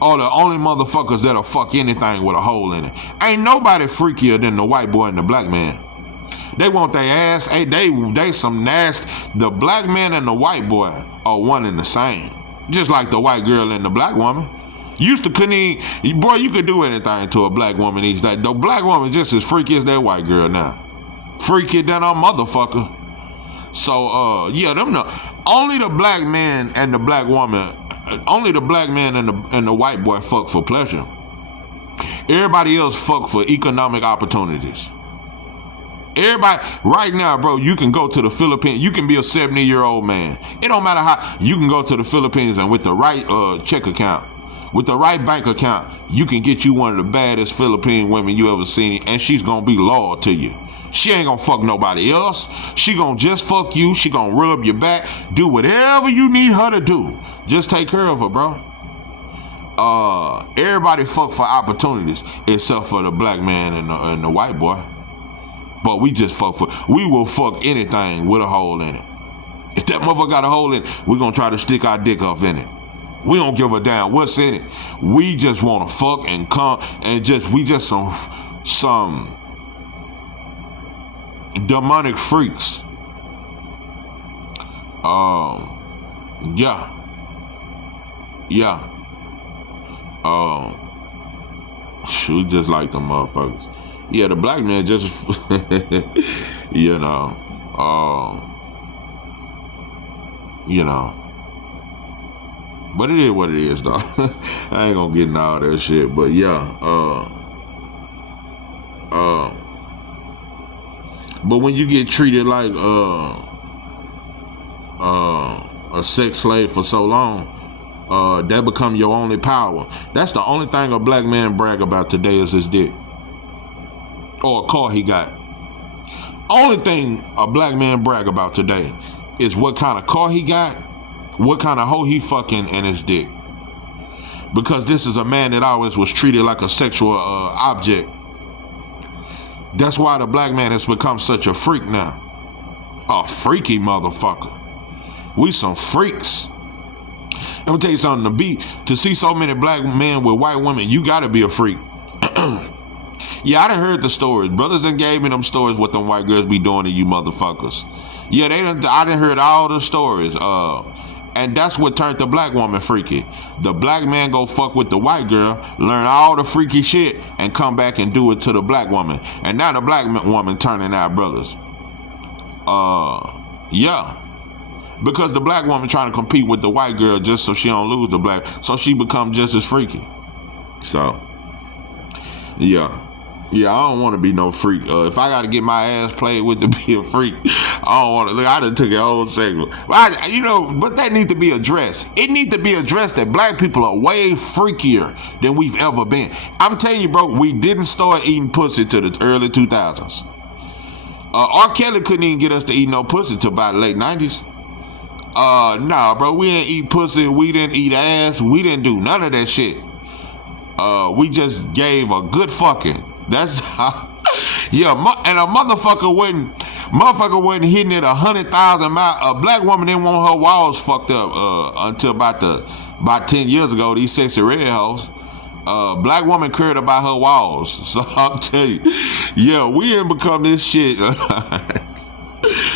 are the only motherfuckers that'll fuck anything with a hole in it. Ain't nobody freakier than the white boy and the black man. They want their ass. Hey, they some nasty. The black man and the white boy are one and the same. Just like the white girl and the black woman. Used to couldn't even, boy, you could do anything to a black woman these days. The black woman just as freaky as that white girl now. Freakier than a motherfucker. So, yeah, only the black man and the black woman, only the black man and the white boy fuck for pleasure. Everybody else fuck for economic opportunities. Everybody, right now, bro, you can go to the Philippines. You can be a 70-year-old man. It don't matter how, you can go to the Philippines and with the right check account, with the right bank account, you can get you one of the baddest Philippine women you ever seen, and she's gonna be loyal to you. She ain't gonna fuck nobody else. She gonna just fuck you. She gonna rub your back, do whatever you need her to do. Just take care of her, bro. Everybody fuck for opportunities except for the black man and the white boy. But we just we will fuck anything with a hole in it. If that motherfucker got a hole in it, we gonna try to stick our dick off in it. We don't give a damn what's in it. We just wanna fuck and come and we just some demonic freaks. Yeah. We just like them motherfuckers. Yeah, the black man just, you know. But it is what it is, though. I ain't gonna get into all that shit, but yeah. But when you get treated like a sex slave for so long, that become your only power. That's the only thing a black man brag about today is his dick. Or a car he got. Only thing a black man brag about today is what kind of car he got, what kind of hoe he fucking, and his dick. Because this is a man that always was treated like a sexual object. That's why the black man has become such a freak now. A freaky motherfucker. We some freaks. Let me tell you something, to see so many black men with white women, you gotta be a freak. Yeah, I done heard the stories. Brothers done gave me them stories what them white girls be doing to you motherfuckers. Yeah, I done heard all the stories. And that's what turned the black woman freaky. The black man go fuck with the white girl, learn all the freaky shit, and come back and do it to the black woman. And now the black woman turning out brothers. Yeah. Because the black woman trying to compete with the white girl just so she don't lose the black, so she become just as freaky. So, yeah. Yeah, I don't want to be no freak. If I got to get my ass played with to be a freak, I don't want to. Look, I done took a whole segment. But that needs to be addressed. It needs to be addressed that black people are way freakier than we've ever been. I'm telling you, bro, we didn't start eating pussy till the early 2000s. R. Kelly couldn't even get us to eat no pussy till about the late 90s. Nah, bro, we didn't eat pussy. We didn't eat ass. We didn't do none of that shit. We just gave a good fucking. That's how, yeah, and a motherfucker wasn't hitting it 100,000 miles. A black woman didn't want her walls fucked up until about 10 years ago. These sexy red hoes, black woman cared about her walls. So I'll tell you, yeah, we didn't become this shit.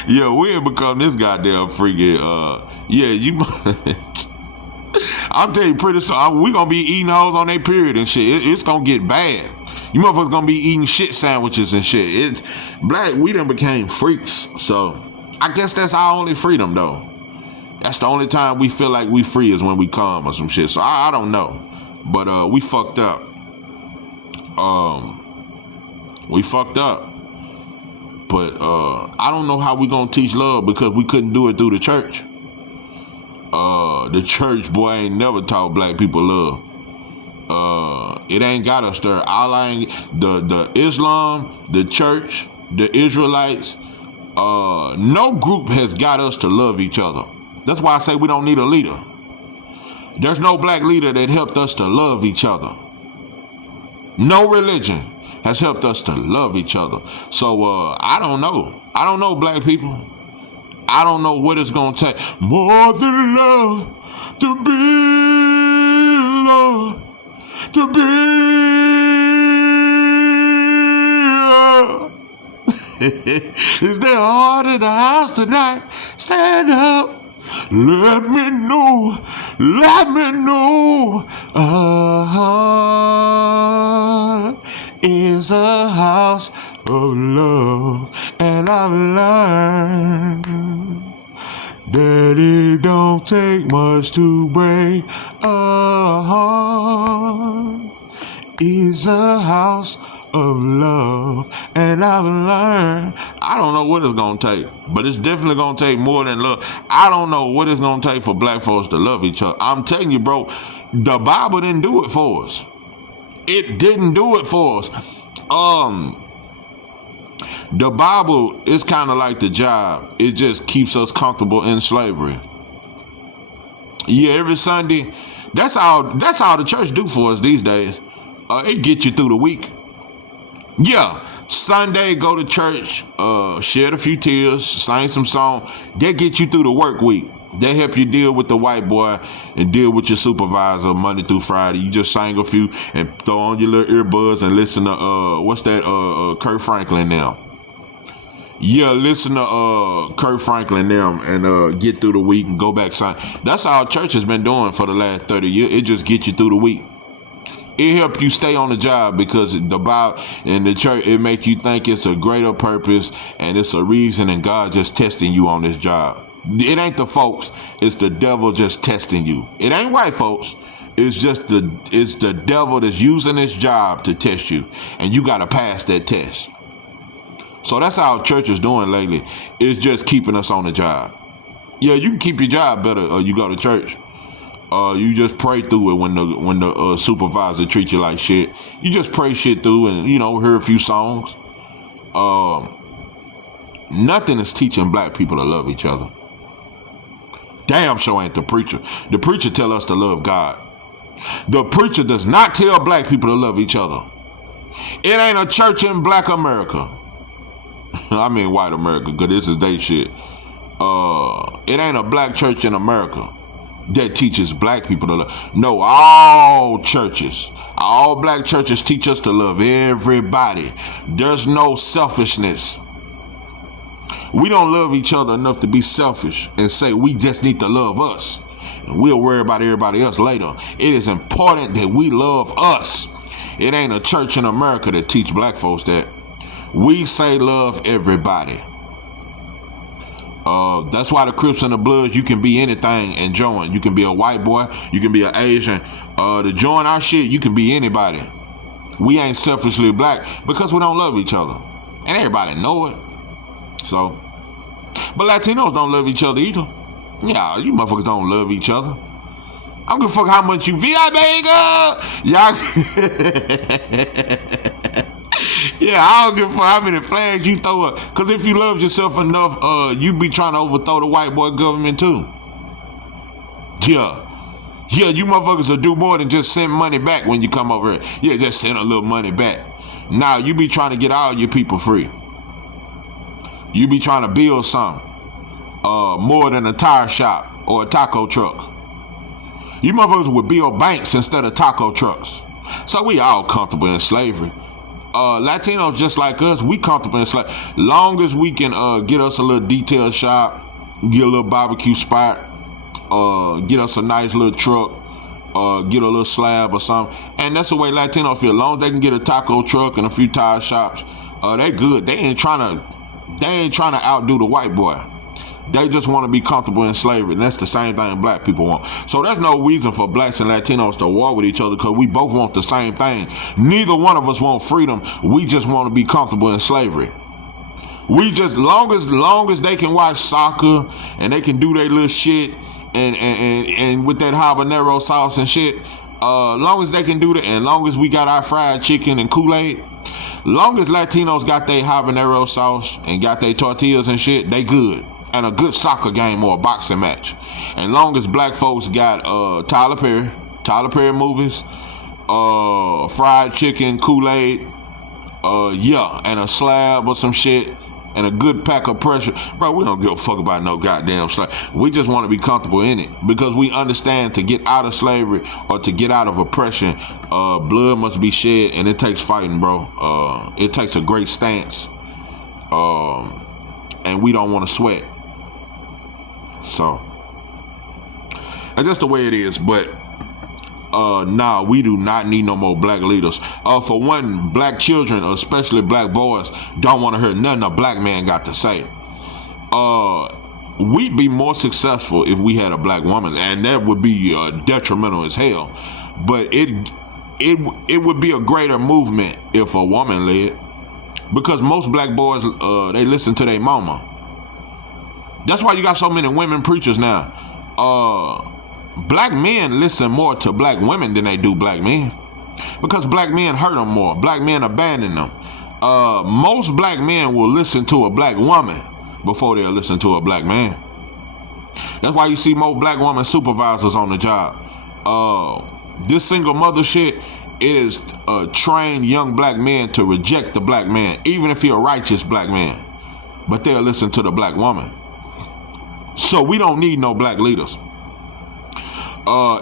Yeah, we didn't become this goddamn freaky. Yeah, you. I'm telling you, pretty soon we gonna be eating hoes on their period and shit. It's gonna get bad. You motherfuckers gonna be eating shit sandwiches and shit. It's black. We done became freaks. So I guess that's our only freedom, though. That's the only time we feel like we free is when we come or some shit. So I don't know, but we fucked up. We fucked up. But I don't know how we gonna teach love because we couldn't do it through the church. The church, boy, ain't never taught black people love. It ain't got us there. The Islam, the church, the Israelites, No group has got us to love each other. That's why I say we don't need a leader. There's no black leader that helped us to love each other. No religion has helped us to love each other. So I don't know. I don't know, black people. I don't know what it's gonna take. More than love to be loved, to be loved. Is there heart in the house tonight? Stand up. Let me know. Let me know. A heart is a house of love, and I've learned that it don't take much to break a heart. Is a house of love, and I've learned. I don't know what it's gonna take, but it's definitely gonna take more than love. I don't know what it's gonna take for black folks to love each other. I'm telling you, bro, the Bible didn't do it for us. It didn't do it for us. The Bible is kind of like the job. It just keeps us comfortable in slavery. Yeah, every Sunday, that's all the church do for us these days. It gets you through the week. Yeah, Sunday, go to church, shed a few tears, sing some song. They get you through the work week. They help you deal with the white boy and deal with your supervisor Monday through Friday. You just sing a few and throw on your little earbuds and listen to, Kurt Franklin now. Yeah, listen to Kurt Franklin them and get through the week and go back sign. That's how church has been doing for the last 30 years. It just gets you through the week. It helps you stay on the job because the Bible and the church, it make you think it's a greater purpose and it's a reason, and God just testing you on this job. It ain't the folks, it's the devil just testing you. It ain't white folks. It's the devil that's using this job to test you, and you gotta pass that test. So that's how church is doing lately. It's just keeping us on the job. Yeah, you can keep your job better you go to church. You just pray through it when the supervisor treats you like shit. You just pray shit through and, hear a few songs. Nothing is teaching black people to love each other. Damn sure ain't the preacher. The preacher tell us to love God. The preacher does not tell black people to love each other. It ain't a church in black America. I mean white America, because this is they shit. It ain't a black church in America that teaches black people to love. No, all black churches teach us to love everybody. There's no selfishness. We don't love each other enough to be selfish and say we just need to love us and we'll worry about everybody else later. It is important that we love us. It ain't a church in America that teach black folks that. We say love everybody. That's why the Crips and the Bloods, you can be anything and join. You can be a white boy, you can be an Asian. To join our shit, you can be anybody. We ain't selfishly black because we don't love each other. And everybody know it. So, but Latinos don't love each other either. Yeah, you motherfuckers don't love each other. I don't give a fuck how much you y'all. Yeah, I don't give a fuck how many flags you throw up. Because if you loved yourself enough, you be trying to overthrow the white boy government too. Yeah, you motherfuckers will do more than just send money back when you come over here. Yeah, just send a little money back. Now you be trying to get all your people free. You be trying to build something. More than a tire shop or a taco truck. You motherfuckers would build banks instead of taco trucks. So we all comfortable in slavery. Latinos just like us, we comfortable in slavery. Long as we can get us a little detail shop, get a little barbecue spot, get us a nice little truck, get a little slab or something. And that's the way Latinos feel. Long as they can get a taco truck and a few tire shops, they good. They ain't trying to outdo the white boy. They just want to be comfortable in slavery, and that's the same thing black people want. So there's no reason for blacks and Latinos to war with each other because we both want the same thing. Neither one of us want freedom. We just want to be comfortable in slavery. We just, long as they can watch soccer and they can do their little shit and with that habanero sauce and shit, long as they can do that, and long as we got our fried chicken and Kool-Aid, Long as Latinos got their habanero sauce and got their tortillas and shit, they good. And a good soccer game or a boxing match. And long as black folks got Tyler Perry movies, fried chicken, Kool-Aid, and a slab or some shit, and a good pack of pressure. Bro, we don't give a fuck about no goddamn slave. We just want to be comfortable in it because we understand to get out of slavery or to get out of oppression, blood must be shed, and it takes fighting, bro. It takes a great stance, and we don't want to sweat. So that's just the way it is. But nah, we do not need no more black leaders. For one, black children, especially black boys, don't want to hear nothing a black man got to say. We'd be more successful if we had a black woman, and that would be detrimental as hell. But it would be a greater movement if a woman led, because most black boys they listen to their mama. That's why you got so many women preachers now. Black men listen more to black women than they do black men, because black men hurt them more. Black men abandon them. Most black men will listen to a black woman before they'll listen to a black man. That's why you see more black woman supervisors on the job. This single mother shit, it is trained young black men to reject the black man, even if he's a righteous black man. But they'll listen to the black woman. So we don't need no black leaders.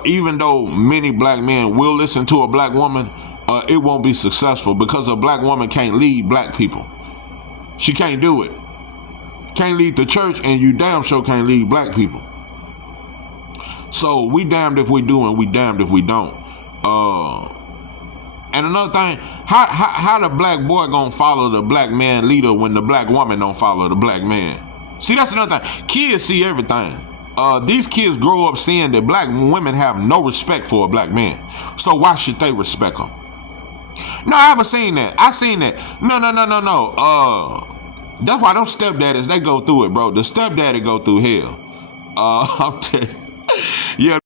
Even though many black men will listen to a black woman, it won't be successful because a black woman can't lead black people. She can't do it. Can't lead the church, and you damn sure can't lead black people. So we damned if we do and we damned if we don't. And another thing, how the black boy gonna follow the black man leader when the black woman don't follow the black man? See, that's another thing. Kids see everything. These kids grow up seeing that black women have no respect for a black man. So why should they respect them? No, I haven't seen that. I seen that. No. That's why them stepdaddies, they go through it, bro. The stepdaddy go through hell. I'm telling you. Yeah.